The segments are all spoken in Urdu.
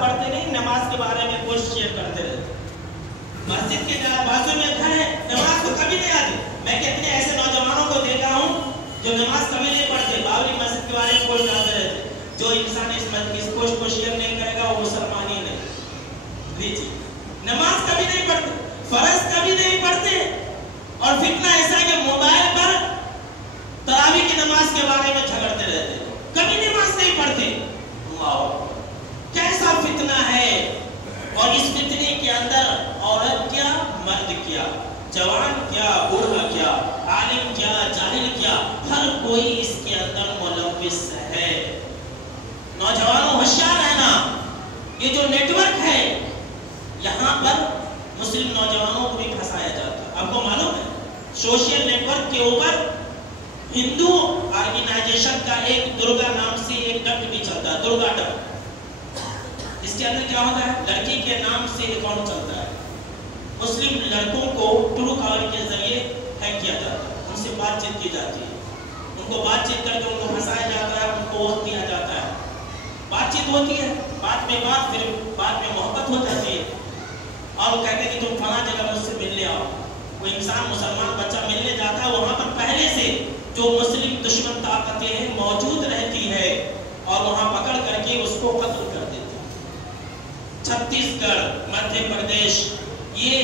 پڑھتے نہیں، نماز کے بارے میں پوسٹ شیئر کرتے رہتے، مسجد کے بازو میں گھر ہے، نماز کو کبھی نہیں آتی۔ میں کتنے ایسے نوجوانوں کو دیکھا ہوں جو نماز کبھی نہیں پڑھتے، بابری مسجد کے بارے میں پوسٹ ڈالتے رہتے۔ جو انسان اس پوسٹ کو شیئر نہیں کرے گا وہ مسلمان ہی نہیں۔ لیجیے، نماز کبھی نہیں پڑھتے، فرض کبھی نہیں پڑھتے، اور فتنہ ایسا کہ موبائل پر تراویح کی نماز کے بارے میں جھگڑتے رہتے، کبھی نماز نہیں پڑھتے۔ واو، کیسا فتنہ ہے! اور اس فتنے کے اندر عورت کیا، مرد کیا، جوان کیا، بوڑھا کیا، عالم کیا، جاہل کیا، ہر کوئی اس کے اندر ملوث ہے۔ نوجوانوں ہوشیار رہنا، یہ جو نیٹ ورک ہے یہاں پر مسلم نوجوانوں کو بھی پھنسایا جاتا ہے۔ آپ کو معلوم ہے سوشل نیٹ ورک کے اوپر ہندو آرگنائزیشن کا ایک درگا نام سے ایک ڈب بھی چلتا ہے، درگا ڈب۔ اس کے اندر کیا ہوتا ہے، لڑکی کے نام سے اکاؤنٹ چلتا ہے، مسلم لڑکوں کو ٹرو کالر کے ذریعے ہیک کیا جاتا ہے، ان سے بات چیت کی جاتی ہے، ان کو بات چیت کر کے ان کو پھنسایا جاتا ہے، ان کو وقت دیا جاتا ہے، بات چیت ہوتی ہے، بات میں بات، پھر بعد میں محبت ہو جاتی ہے، اور وہ کہتے ہیں کہ تم فلاں جگہ مجھ سے ملنے آؤ۔ وہ انسان مسلمان بچہ ملنے جاتا ہے، وہاں پر پہلے سے جو مسلم دشمن طاقتیں ہیں موجود رہتی ہے، اور وہاں پکڑ کر کے اس کو قتل کر دیتی ہے۔ چھتیس گڑھ، مدھیہ پردیش، یہ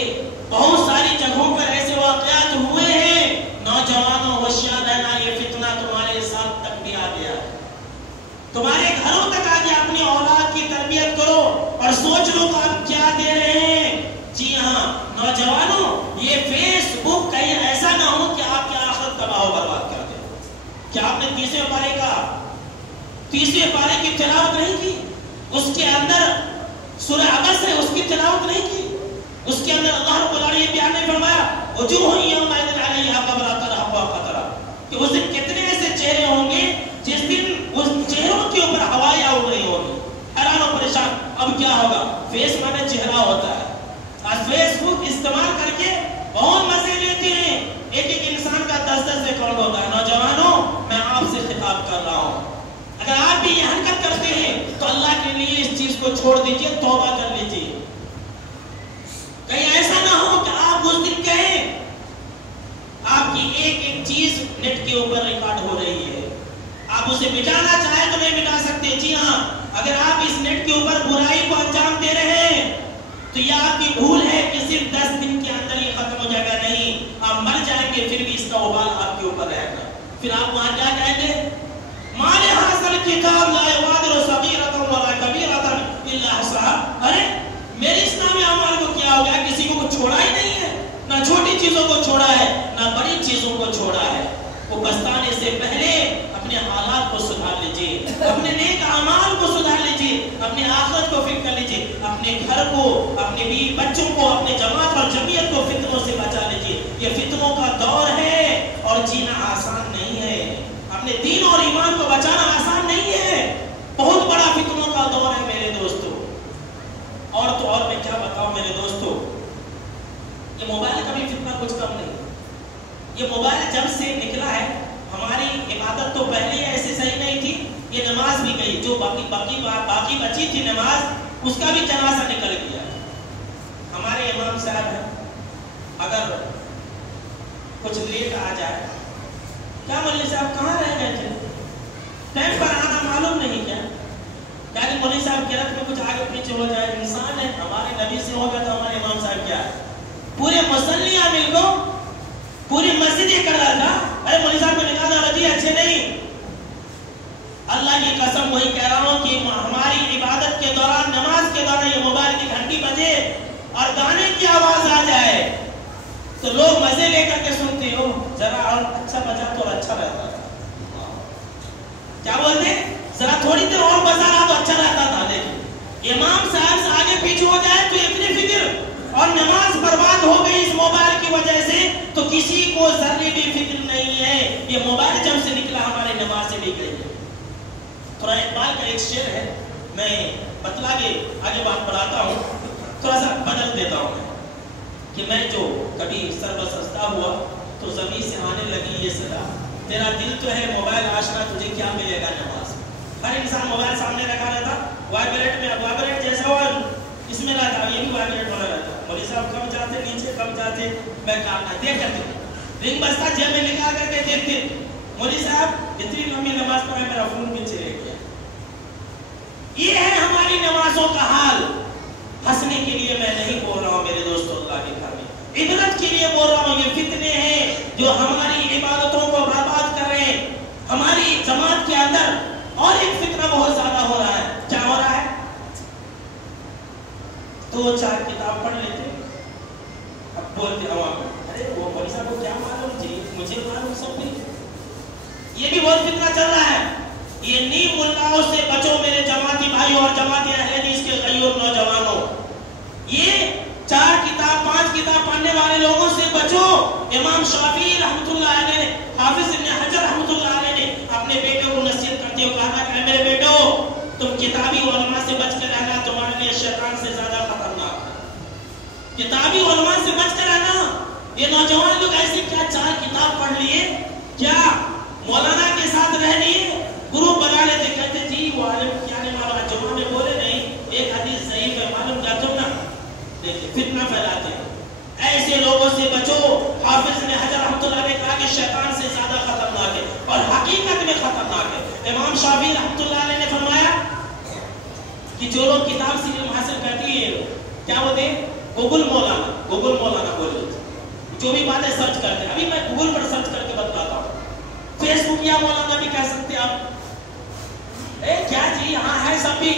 بہت ساری جگہوں پر ایسے واقعات ہوئے ہیں۔ نوجوانوں ہوشیار رہنا، یہ فتنہ تمہارے ساتھ تک بھی آ گیا، تمہارے گھروں تک آ گیا۔ اپنی اولاد کی تربیت کرو اور سوچ لو کہ آپ کیا دے رہے ہیں۔ جی ہاں نوجوانوں، یہ فیس بک کہیں ایسا نہ ہو کہ آپ کی آخرت تباہ و برباد کر دے۔ کیا آپ نے تیسرے پارے کی تلاوت نہیں کی؟ اس کے اندر سورہ عبس ہے، اس کی تلاوت نہیں کی؟ اس کے اندر اللہ رب العالمین یہ بیان نہیں فرمایا وجوہ یومئذ علیہا غبرہ ترہقها قترہ، کہ اس دن کتنے ایسے چہرے ہوں گے جس دن اس چہروں کے اوپر ہوائیں اڑ رہی ہوگی، حیران و پریشان۔ اب کیا ہوگا؟ فیس مانے چہرہ ہوتا ہے، آج فیس بک استعمال کر کے بہت مزے لیتے ہیں، ایک انسان کا 10 اکاؤنٹ ہوتا ہے۔ نوجوانوں، میں آپ سے خطاب کر رہا ہوں، اگر آپ بھی یہ حرکت کرتے ہیں تو اللہ کے لیے اس چیز کو چھوڑ دیجئے، توبہ کر لیجئے۔ کہیں ایسا نہ ہو کہ آپ اس دن کہیں آپ کی ایک چیز نیٹ کے اوپر ریکارڈ ہو رہی ہے، آپ اسے مٹانا چاہیں تو نہیں مٹا سکتے۔ جی ہاں، اگر آپ اس نیٹ کے اوپر برائی کو انجام دے رہے ہیں تو یہ آپ کی بھول ہے کہ صرف 10 دن کے اندر یہ ختم ہو جائے گا، نہیں، آپ مر جائیں گے پھر بھی اس کا وبال آپ کے اوپر رہے گا۔ پھر آپ وہاں کیا کہیں گے؟ مَا لِهَٰذَا الْكِتَابِ لَا يُغَادِرُ صَغِيرَةً وَلَا كَبِيرَةً إِلَّا أَحْصَاهَا۔ ارے میرے اسلامی اعمال کو کیا ہو گیا؟ کسی کو کچھ چھوڑا ہی نہیں ہے، نہ چھوٹی چیزوں کو چھوڑا ہے نہ بڑی چیزوں کو چھوڑا ہے۔ وہ پچھتانے سے پہلے اپنے حالات کو سدھار لیجئے، اپنے نیک اعمال کو سدھار لیجئے، اپنے آخرت کو فکر کر لیجئے، اپنے گھر کو، اپنے بیوی بچوں کو، اپنے جماعت اور جمعیت کو فتنوں سے بچا لیجئے۔ یہ فتنوں کا دور ہے اور جینا آسان نہیں ہے، اپنے دین اور ایمان کو بچانا آسان نہیں ہے، بہت بڑا فتنوں کا دور ہے میرے دوستو۔ اور تو اور میں کیا بتاؤں میرے دوستو، یہ موبائل کا بھی فتنہ کچھ کم نہیں۔ یہ موبائل جب سے نکلا ہے، ہماری عبادت تو پہلے ایسے صحیح نہیں تھی، یہ نماز بھی گئی، جو باقی بچی تھی نماز، اس کا بھی جنازہ نکل گیا۔ ہمارے امام صاحب ہیں، اگر کچھ لیٹ آ جائے، کیا مولوی صاحب کہاں رہ گئے تھے؟ ٹائم پر آنا معلوم نہیں کیا؟ کہ مولوی صاحب کی رات میں کچھ آگے پیچھے ہو جائے، انسان ہے، ہمارے نبی سے ہوگا تو ہمارے امام صاحب کیا ہے؟ پورے مسلی عامل کو پوری مسجد یہ کر رہا تھا، ارے مولوی صاحب کو نکالا رضی اچھے نہیں۔ اللہ کی قسم وہی کہہ رہا ہوں کہ ہماری عبادت کے دوران، نماز کے دوران یہ موبائل کی گھنٹی بجے اور گانے کی آواز آ جائے تو لوگ مزے لے کر کے سنتے ہو، ذرا اور اچھا بجا تو اچھا رہتا تھا۔ کیا بولتے؟ ذرا تھوڑی دیر اور بجا رہا تو اچھا رہتا تھا۔ لیکن امام صاحب سے آگے پیچھے ہو جائے تو اتنی فکر، اور نماز برباد ہو گئی اس موبائل کی وجہ سے تو کسی کو ذرے بھی فکر نہیں ہے۔ یہ موبائل جب سے نکلا ہماری نماز سے بھی گئی ہے۔ تھوڑا اقبال کا ایک شعر ہے، میں بتلا کے آگے بات پڑھاتا ہوں، تھوڑا سا بدل دیتا ہوں میں، کہ میں جو کبھی سربستا ہوا تو زمین سے آنے لگی یہ صدا، تیرا دل تو ہے موبائل آشنا، تجھے کیا ملے گا نماز۔ ہر انسان موبائل سامنے رکھا رہتا، وائبریٹ جیسا اس میں رہتا یہ بھی وائبریٹ ہو رہا رہتا. مولوی صاحب کم جاتے نیچے کم جاتے میں کاٹنا دیکھ کرتے رنگ بستا جیب میں نکال کر کے دیکھتے مولوی صاحب اتنی لمبی نماز پڑھے میرا فون پیچھے رہ گیا. یہ ہے ہماری نمازوں کا حال. ہنسنے کے لیے میں نہیں بول رہا ہوں میرے دوستو اللہ کے گھر میں, عبرت کے لیے بول رہا ہوں. یہ فتنے ہیں جو ہماری عبادتوں کو برباد کر رہے ہیں. ہماری جماعت کے اندر اور ایک فتنہ بہت زیادہ ہو رہا ہے. کیا ہو رہا ہے؟ 2-4 کتاب پڑھ لیتے اب بولتے عوام ارے وہ مولوی صاحب کو کیا معلوم جی مجھے معلوم سب بھی. یہ بھی بہت فتنہ چل رہا ہے. یہ نیم ملاؤں سے بچو میرے جماعتی بھائیوں اور جماعتی اہل حدیث کے غیور نوجوانوں. یہ 4 کتاب 5 کتاب پڑھنے والے لوگوں سے بچو. امام شافعی رحمۃ اللہ علیہ نے, حافظ ابن حجر رحمۃ اللہ علیہ نے اپنے بیٹے کو نصیحت کرتے ہوئے کہا کہ میرے بیٹو تم کتابی علماء سے بچ کر رہنا, تمہارے لیے شیطان سے زیادہ خطرناک ہے. کتابی علماء سے بچ کر رہنا. یہ نوجوان لوگ ایسے کیا 4 کتاب پڑھ لیے, کیا مولانا کے ساتھ رہ لیے, گروپ بنا لیتے, کہتے جی وہ عالم کیا نہیں معلوم جمعہ میں بولے نہیں ایک حدیث ضعیف ہے معلوم کیا تم نا دیکھیں فتنہ پھیلاتے ہیں. ایسے لوگوں سے بچو. حافظ نے حجر رحمۃ اللہ نے کہا کہ شیطان سے زیادہ خطرناک ہے اور حقیقت میں خطرناک ہے. امام شافعی رحمۃ اللہ علیہ نے فرمایا کہ جو لوگ کتاب سے علم حاصل کرتی ہے کیا ہوتے ہیں گوگل مولانا بولے جو بھی باتیں سرچ کرتے ہیں. ابھی میں گوگل پر سرچ کر کے بتاتا ہوں. فیس بک یا مولانا بھی کہہ سکتے آپ. کیا جی ہاں ہے سب بھی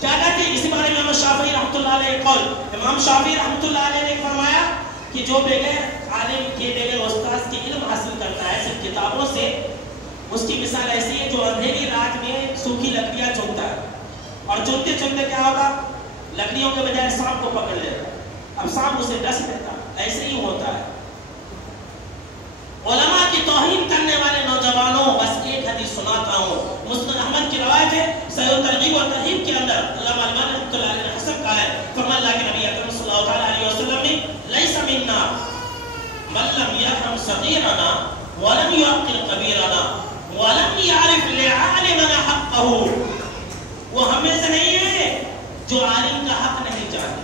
کیا کہتے ہیں اسی بارے میں امام شافعی رحمۃ اللہ علیہ قول. امام شافعی رحمۃ اللہ علیہ نے فرمایا کہ جو بغیر عالم کے بغیر استاد کے علم حاصل کرتا ہے صرف کتابوں سے, اس کی مثال ایسی ہے جو اندھیری رات میں سوکھی لکڑیاں چنتا ہے اور چنتے چنتے کیا ہوگا لکڑیوں کے بجائے سانپ کو پکڑ لیتا. اب سانپ اسے ڈس لیتا. ایسے ہی ہوتا ہے. علماء کی توہین کرنے والے نوجوانوں بس ایک حدیث سناتا ہوں. مسند احمد کی روایت ہے صحیح ترغیب و ترہیب کے اندر علامہ البانی رحمۃ اللہ علیہ نے حسن کہا ہے. فرمایا اللہ کے نبی اکرم صلی اللہ علیہ وسلم نے لیس منا من لم یرحم صغیرنا ولم یعقل کبیرنا ولم یعرف لعالمنا حقه. وہ ہمیں سے نہیں ہے جو عالم کا حق نہیں جانے.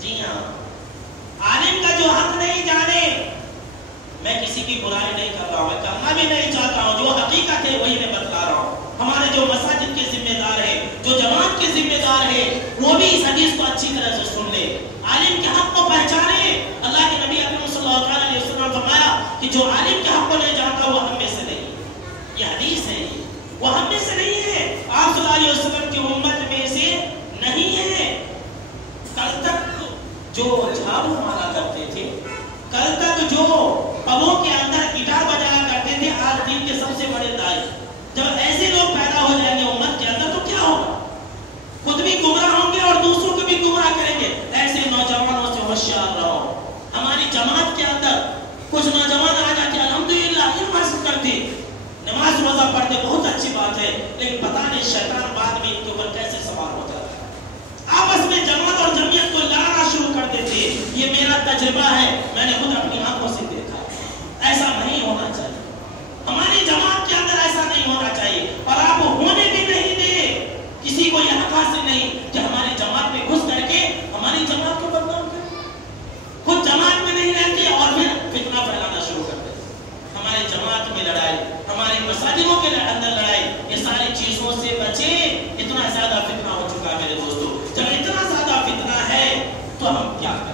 جی ہاں عالم کا جو حق نہیں جانے. میں کسی کی برائی نہیں کر رہا ہوں, میں کرنا بھی نہیں چاہتا ہوں. جو حقیقت ہے وہی میں بتلا رہا ہوں. ہمارے جو مساجد کے ذمہ دار ہیں, جو جماعت کے ذمہ دار ہیں, وہ بھی اس حدیث کو اچھی طرح سے سن لیں, عالم کے حق کو پہچانے. اللہ کے نبی اکرم صلی اللہ علیہ وسلم نے فرمایا کہ جو عالم کے حق کو نہیں جانتا وہ ہم میں سے نہیں. یہ حدیث ہے, وہ ہم میں سے نہیں ہے. آپ صلی اللہ علیہ وسلم کی امت میں سے نہیں ہے. کل تک جو جھاڑو مارا کرتے تھے, کل تک جو پبوں کے اندر گٹار بجایا کرتے تھے, آج دین کے سب سے بڑے دائی. جب ایسے لوگ پیدا ہو جائیں گے امت کے اندر تو کیا ہوگا؟ خود بھی گمراہ ہوں گے اور دوسروں کو بھی گمراہ کریں گے. ایسے نوجوانوں سے ہوشیار رہو. ہماری جماعت کے اندر کچھ نوجوان آ جاتے الحمدللہ علم حاصل کرتے, نماز روزہ پڑھتے, بہت اچھی بات ہے, لیکن پتہ نہیں شیطان بعد میں ان کے اوپر کیسے سوار ہو جاتا ہے. آپس میں جماعت اور جمعیت کو لڑنا شروع کر دیتے. یہ میرا تجربہ ہے, میں نے خود اپنی آنکھوں سے دیکھا. ایسا نہیں ہونا چاہیے. ہماری جماعت کے اندر ایسا نہیں ہونا چاہیے اور آپ ہونے بھی نہیں دیں. کسی کو یہ حق حاصل نہیں کہ ہماری جماعت میں گھس کر کے ہماری جماعت کو بدنام کرے. خود جماعت میں نہیں رہتے اور پھر فتنہ پھیلانا شروع کر دیتے. ہماری جماعت میں لڑائی, ہمارے مساجدوں کے اندر لڑائی, یہ ساری چیزوں سے بچیں. اتنا زیادہ فتنہ ہو چکا ہے میرے دوستو. جب اتنا زیادہ فتنہ ہے تو ہم کیا کریں؟